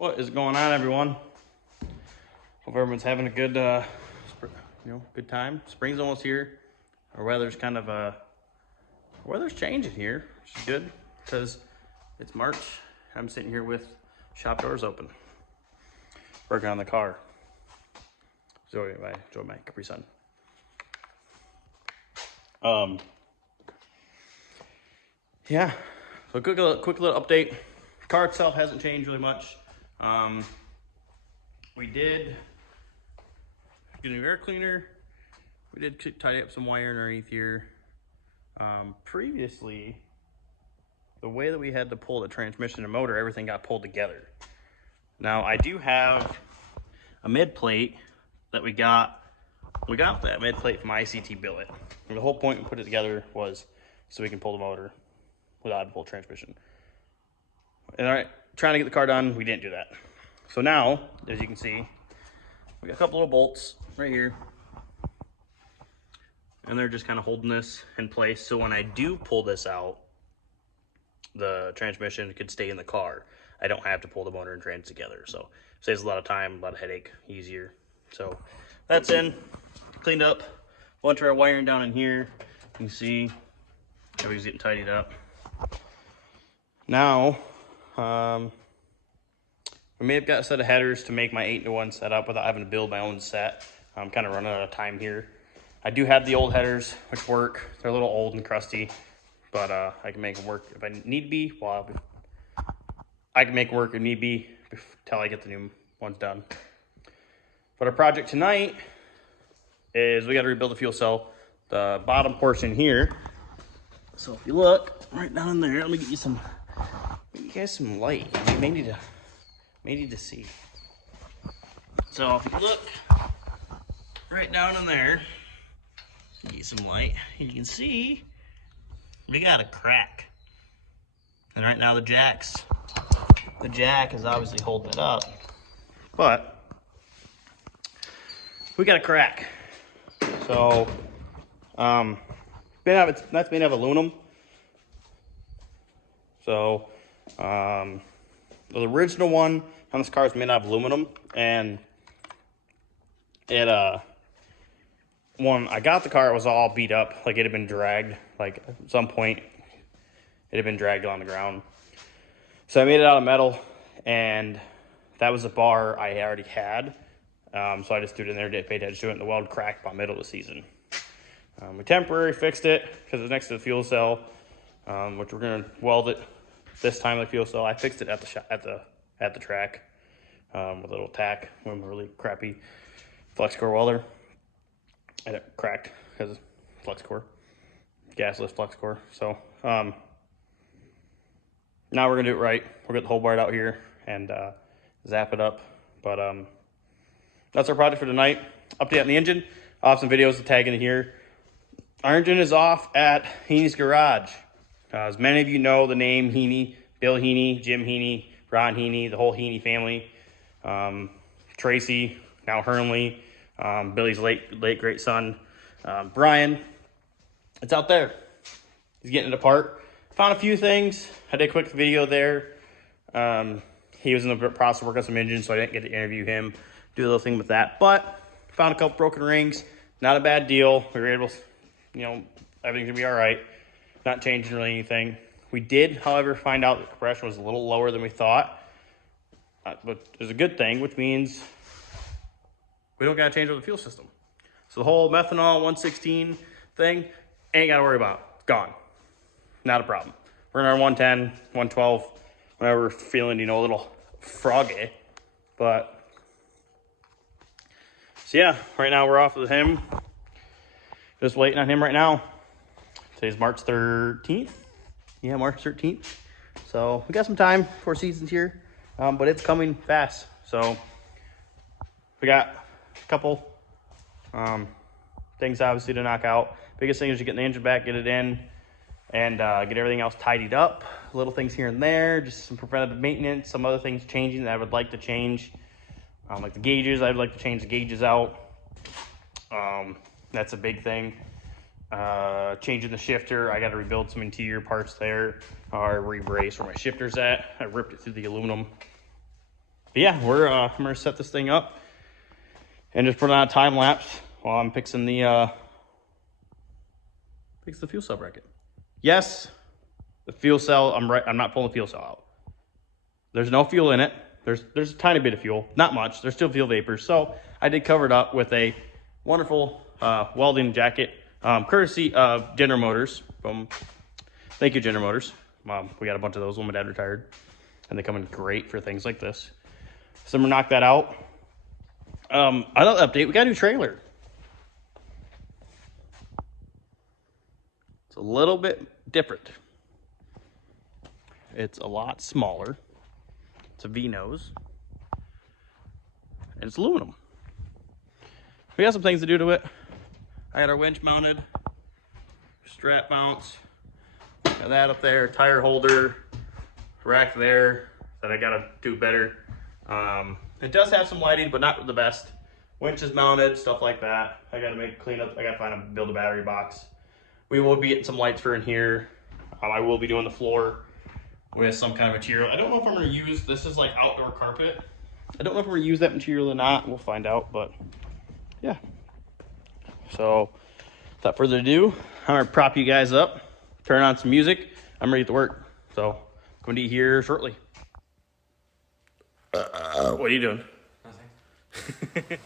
What is going on, everyone? Hope everyone's having a good, good time. Spring's almost here. Our weather's weather's changing here, which is good because it's March. I'm sitting here with shop doors open, working on the car. Joey, my Capri Sun. Yeah. So quick little update. Car itself hasn't changed really much. We did get a new air cleaner. We did tidy up some wire underneath here. Previously, the way that we had to pull the transmission and motor, everything got pulled together. Now I do have a mid plate that we got that mid plate from ICT Billet. And the whole point we put it together was so we can pull the motor without having to pull the transmission. And all right, trying to get the car done, we didn't do that. So now, as you can see, we got a couple little bolts right here. And they're just kind of holding this in place. So when I do pull this out, the transmission could stay in the car. I don't have to pull the motor and trans together. So it saves a lot of time, a lot of headache, easier. So that's in, cleaned up. A bunch of our wiring down in here. You can see everything's getting tidied up. Now, I may have got a set of headers to make my 8-to-1 setup without having to build my own set. I'm kind of running out of time here. I do have the old headers, which work. They're a little old and crusty, but I can make them work if I need be. Well, I can make it work if need be until I get the new ones done. But our project tonight is we got to rebuild the fuel cell, the bottom portion here. So if you look right down there, let me get you guys some light. You may need to see. So if you look right down in there, get some light, you can see we got a crack. And right now the jack is obviously holding it up, but we got a crack. So that's made of aluminum. So the original one on this car is made out of aluminum, and when I got the car, it was all beat up, like it had been dragged. Like at some point, it had been dragged on the ground. So I made it out of metal, and that was a bar I already had. So I just threw it in there, paid attention to it, and the weld cracked by middle of the season. We temporarily fixed it because it's next to the fuel cell, which we're gonna weld it this time. The fuel cell, I fixed it at the track with a little tack, with a really crappy flex core welder, and it cracked because flex core, gasless flex core. So now we're gonna do it right. We'll get the whole board out here and zap it up. But that's our project for tonight. Update on the engine. I'll have some videos to tag in here. Our engine is off at Heaney's Garage. As many of you know, the name Heaney, Bill Heaney, Jim Heaney, Ron Heaney, the whole Heaney family. Tracy, now Hernley, Billy's late great son, Brian. It's out there. He's getting it apart. Found a few things. I did a quick video there. He was in the process of working on some engines, so I didn't get to interview him, do a little thing with that. But found a couple broken rings. Not a bad deal. We were able to, everything's gonna be all right. Not changing really anything. We did, however, find out that the compression was a little lower than we thought, but it's a good thing, which means we don't gotta change over the fuel system. So the whole methanol 116 thing, ain't gotta worry about. It's gone. Not a problem. We're gonna run 110, 112, whenever we're feeling, a little froggy. But, so yeah, right now we're off with him. Just waiting on him right now. Today's March 13th. Yeah, March 13th. So we got some time before season's here, but it's coming fast. So we got a couple things obviously to knock out. Biggest thing is to get the engine back, get it in, and get everything else tidied up. Little things here and there, just some preventative maintenance, some other things changing that I would like to change. Like the gauges, I'd like to change the gauges out. That's a big thing. Changing the shifter, I got to rebuild some interior parts there, or rebrace where my shifter's at. I ripped it through the aluminum. But yeah, I'm gonna set this thing up and just put on a time lapse while I'm fixing the fuel cell bracket. Yes, the fuel cell. I'm not pulling the fuel cell out. There's no fuel in it. There's a tiny bit of fuel, not much. There's still fuel vapors. So I did cover it up with a wonderful welding jacket, courtesy of General Motors. Thank you, General Motors. We got a bunch of those when my dad retired, and they come in great for things like this. So I'm gonna knock that out. Another update, we got a new trailer. It's a little bit different. It's a lot smaller. It's a V-nose. And it's aluminum. We got some things to do to it. I got our winch mounted, strap mounts, got that up there, tire holder, rack there that I gotta do better. It does have some lighting, but not the best. Winch is mounted, stuff like that. I gotta make cleanup. I gotta build a battery box. We will be getting some lights for in here. I will be doing the floor with some kind of material. I don't know if I'm gonna use, this is like outdoor carpet. I don't know if I'm gonna use that material or not. We'll find out, but yeah. So without further ado, I'm gonna prop you guys up, turn on some music. I'm ready to work. So I'm gonna be here shortly. What are you doing? Nothing.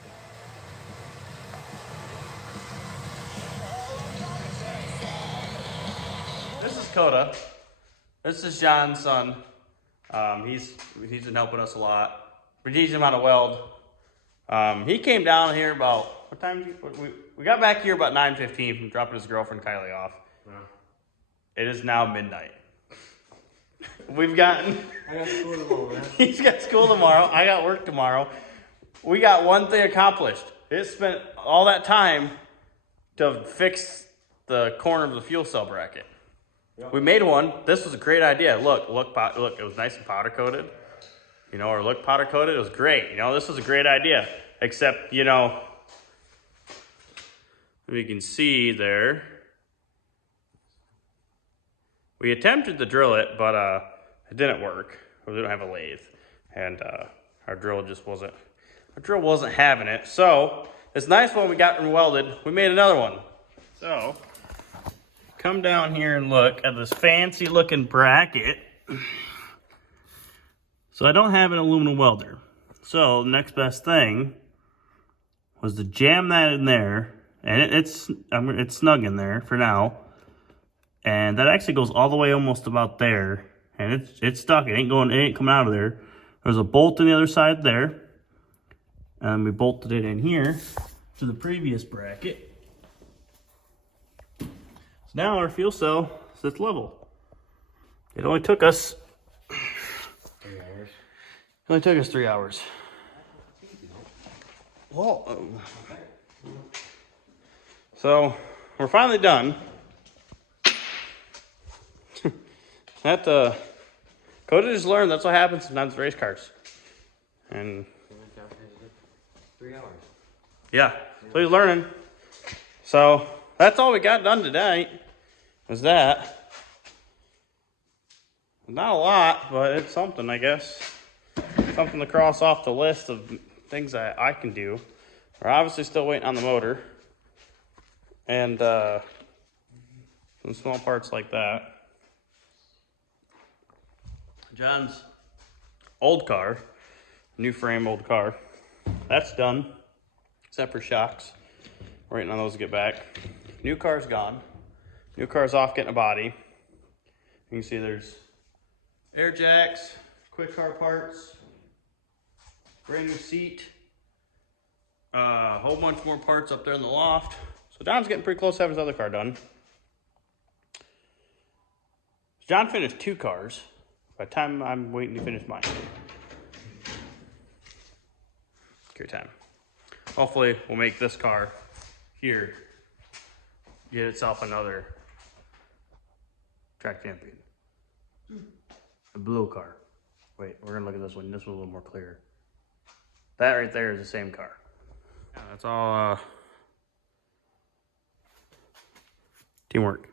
This is Coda. This is John's son. He's been helping us a lot. We're teaching him how to weld. He came down here about, what time we got back here about 9:15 from dropping his girlfriend Kylie off. Yeah. It is now midnight. I got school tomorrow, man. He's got school tomorrow. I got work tomorrow. We got one thing accomplished. It spent all that time to fix the corner of the fuel cell bracket. Yep. We made one. This was a great idea. Look, it was nice and powder coated. You know, or look powder coated. It was great. You know, this was a great idea. Except, you know, we can see there. We attempted to drill it, but it didn't work. We don't have a lathe, and our drill wasn't having it. So this nice one we got welded. We made another one. So come down here and look at this fancy looking bracket. So I don't have an aluminum welder. So the next best thing was to jam that in there, and it's snug in there for now. And that actually goes all the way almost about there, and it's stuck. It ain't coming out of there. There's a bolt on the other side there, and we bolted it in here to the previous bracket. So now our fuel cell sits level. It only took us 3 hours. It only took us 3 hours. Well, so we're finally done. Coda just learned that's what happens sometimes with race cars. And 3 hours. Yeah, so he's learning. So that's all we got done today. Was that. Not a lot, but it's something, I guess. Something to cross off the list of things that I can do. We're obviously still waiting on the motor. And some small parts like that. John's old car, new frame old car, that's done, except for shocks. We're waiting on those to get back. New car's gone. New car's off getting a body. You can see there's air jacks, quick car parts, brand new seat, a whole bunch more parts up there in the loft. So John's getting pretty close to having his other car done. John finished 2 cars. By the time I'm waiting to finish mine. Good time. Hopefully we'll make this car here get itself another track champion. A blue car. Wait, we're gonna look at this one. This one's a little more clear. That right there is the same car. Yeah, that's all teamwork.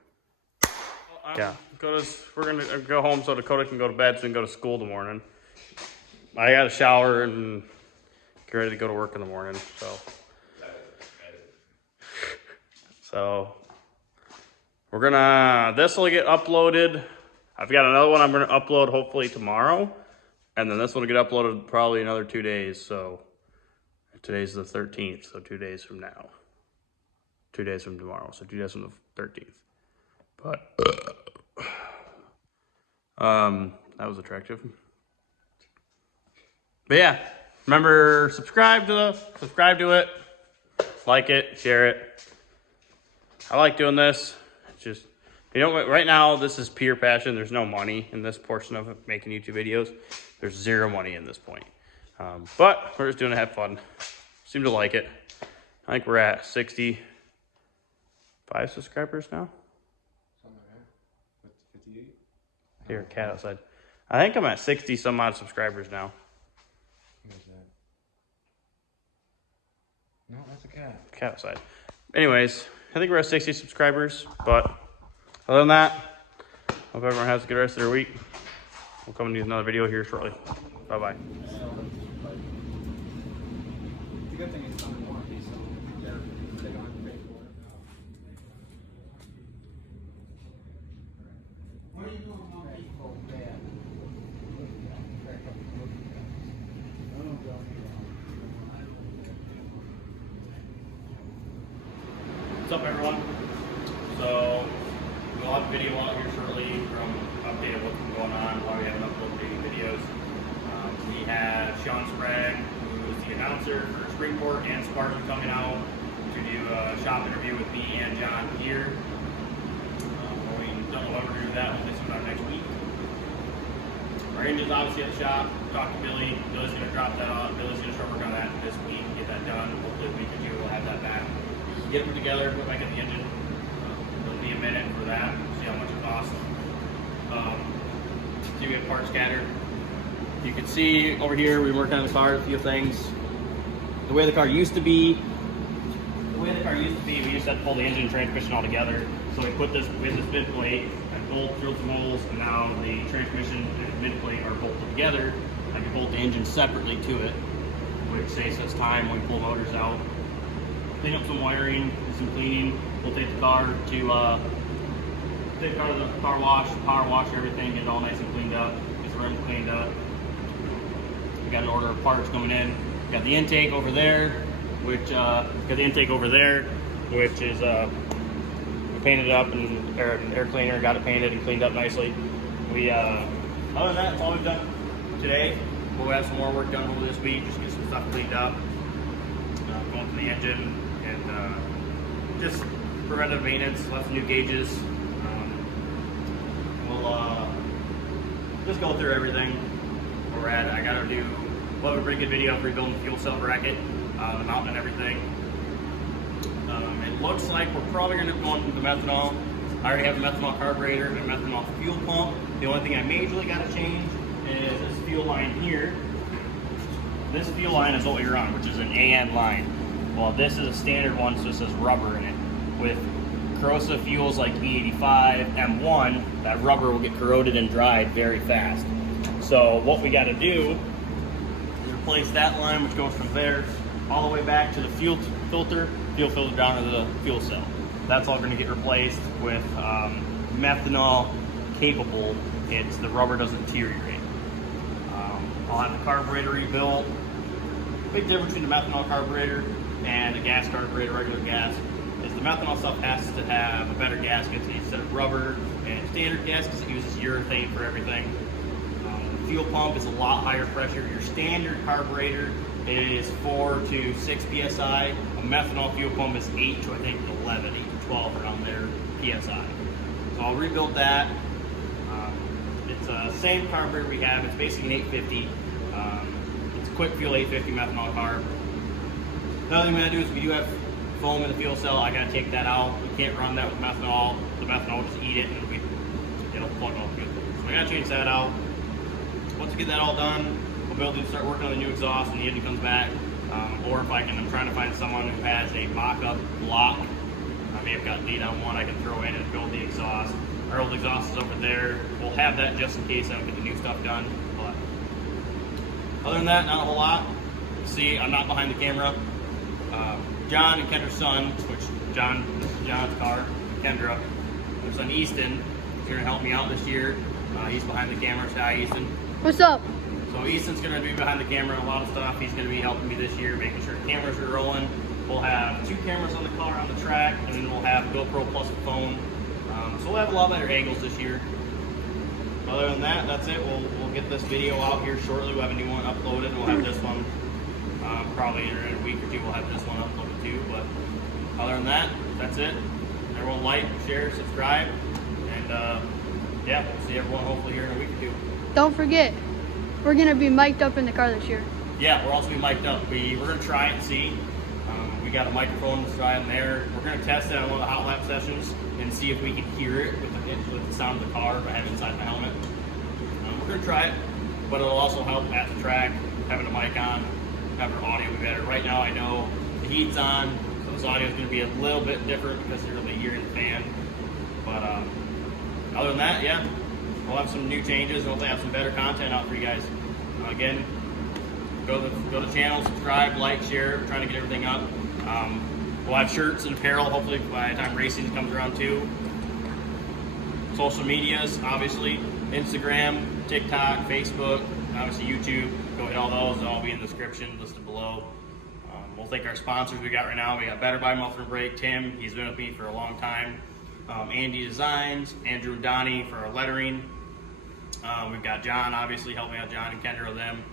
Yeah, we're gonna go home so Dakota can go to bed so we can go to school tomorrow. I got a shower and get ready to go to work in the morning. So we're gonna, this will get uploaded. I've got another one I'm gonna upload hopefully tomorrow. And then this one will get uploaded probably another 2 days. So today's the 13th, so 2 days from now. 2 days from tomorrow, so 2 days from the 13th. But that was attractive. But yeah, remember, subscribe to it, like it, share it. I like doing this. It's just, you know, right now this is pure passion. There's no money in this portion of it, making YouTube videos. There's zero money in this point. But we're just doing it to have fun. Seem to like it. I think we're at 65 subscribers now. Something like that. 58? Here, cat outside. I think I'm at 60 some odd subscribers now. What is that? No, that's a cat. Cat outside. Anyways, I think we're at 60 subscribers. But other than that, hope everyone has a good rest of their week. We'll come and do another video here shortly. Bye-bye. The good thing is it's under warranty, so they don't have to pay for it. What are you doing on people bad? What's up, everyone? So we'll have a video out here shortly from update of what's been going on, why we haven't uploaded any videos. We have Sean Sprague, who is the announcer for Springport and Spartan, coming out to do a shop interview with me and John here. We don't know when we're going to do that. We'll do sometime next week. Our engine's obviously at the shop. Talk to Billy. Billy's going to drop that off. Billy's going to start working on that this week, get that done. Hopefully a week or two we'll have that back. Get it put together, put back in the engine. It'll be a minute for that. See how much it costs. So you get parts scattered. You can see over here we're working on the car, a few things. The way the car used to be, we used to have to pull the engine and transmission all together. So we put this with this mid plate and drilled some holes, and now the transmission and mid plate are bolted together. And we bolt the engine separately to it, which saves us time when we pull motors out. Clean up some wiring, do some cleaning. We'll take the car to the car wash, power wash everything, get it all nice and cleaned up, get the rims cleaned up. We got an order of parts coming in. Got the intake over there, which is we painted it up, and air cleaner got it painted and cleaned up nicely. We other than that, that's all we've done today. We'll have some more work done over this week, just get some stuff cleaned up, going through the engine, and just preventive maintenance, left new gauges. We'll just go through everything where we're at. We'll have a pretty good video of rebuilding the fuel cell bracket, the mount and everything. It looks like we're probably going to go into the methanol. I already have a methanol carburetor and a methanol fuel pump. The only thing I majorly got to change is this fuel line here. This fuel line is what you're on, which is an AN line. Well, this is a standard one, so it says rubber in it. With corrosive fuels like E85, M1, that rubber will get corroded and dried very fast. So what we got to do is replace that line, which goes from there all the way back to the fuel filter down to the fuel cell. That's all going to get replaced with methanol capable. The rubber doesn't deteriorate. I'll have the carburetor rebuilt. Big difference between the methanol carburetor and a gas carburetor, regular gas, is the methanol stuff has to have a better gasket instead of rubber and standard gaskets. It uses urethane for everything. The fuel pump is a lot higher pressure. Your standard carburetor is 4 to 6 psi. A methanol fuel pump is 8 to I think 11, 8 to 12 around there psi. So I'll rebuild that. It's the same carburetor we have. It's basically an 850. It's a quick fuel 850 methanol carb. Another thing we gotta do is we do have foam in the fuel cell. I gotta take that out. We can't run that with methanol. The methanol will just eat it and it'll plug off fuel. So I gotta change that out. Once we get that all done, we'll be able to start working on the new exhaust when the engine comes back. Or if I'm trying to find someone who has a mock-up block. I may have got data on one I can throw in and build the exhaust. Our old exhaust is over there. We'll have that just in case I don't get the new stuff done. But Other than that, not a whole lot. See, I'm not behind the camera. John and Kendra's son, which this is John's car, Kendra, their son Easton, is going to help me out this year. He's behind the camera. Say hi, Easton. What's up? So Easton's going to be behind the camera on a lot of stuff. He's going to be helping me this year, making sure the cameras are rolling. We'll have 2 cameras on the car on the track, and then we'll have GoPro plus a phone. So we'll have a lot better angles this year. Other than that, that's it. We'll get this video out here shortly. We'll have a new one uploaded. We'll have this one probably in a week or 2. We'll have this one uploaded too. But other than that, that's it. Everyone like, share, subscribe, and yeah, we'll see everyone hopefully here in a week or 2. Don't forget, we're gonna be mic'd up in the car this year. Yeah, we're also be mic'd up. We're gonna try it and see. We got a microphone to try in there. We're gonna test it on one of the hot lap sessions and see if we can hear it with the sound of the car if I have it inside the helmet. We're gonna try it, but it'll also help at the track, having a mic on, having our audio be better. Right now I know the heat's on, so this audio is gonna be a little bit different because you're really hearing the fan. But other than that, yeah, we'll have some new changes and hopefully have some better content out for you guys. Again, go to the channel, subscribe, like, share. We're trying to get everything up. We'll have shirts and apparel hopefully by the time racing comes around too. Social medias, obviously, Instagram, TikTok, Facebook, obviously YouTube. Go hit all those. They'll all be in the description listed below. We'll thank our sponsors we got right now. We got Better Buy Muffler Brake, Tim. He's been with me for a long time. Andy Designs, Andrew and Donnie for our lettering. We've got John, obviously, helping out John and Kendra with them.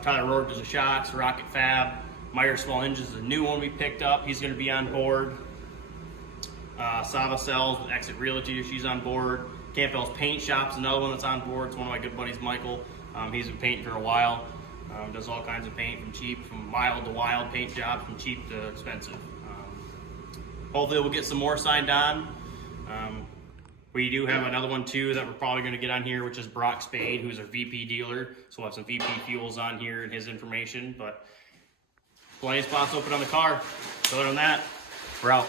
Tyler Rourke does the shocks, Rocket Fab. Meyer Small Engines is a new one we picked up. He's going to be on board. Sava Cells with Exit Realty, she's on board. Campbell's Paint Shop's another one that's on board. It's one of my good buddies, Michael. He's been painting for a while. Does all kinds of paint from mild to wild paint jobs, from cheap to expensive. Hopefully we'll get some more signed on. We do have another one too that we're probably going to get on here, which is Brock Spade, who's our VP dealer. So we'll have some VP fuels on here and his information, but plenty of spots open on the car. So other than that, we're out.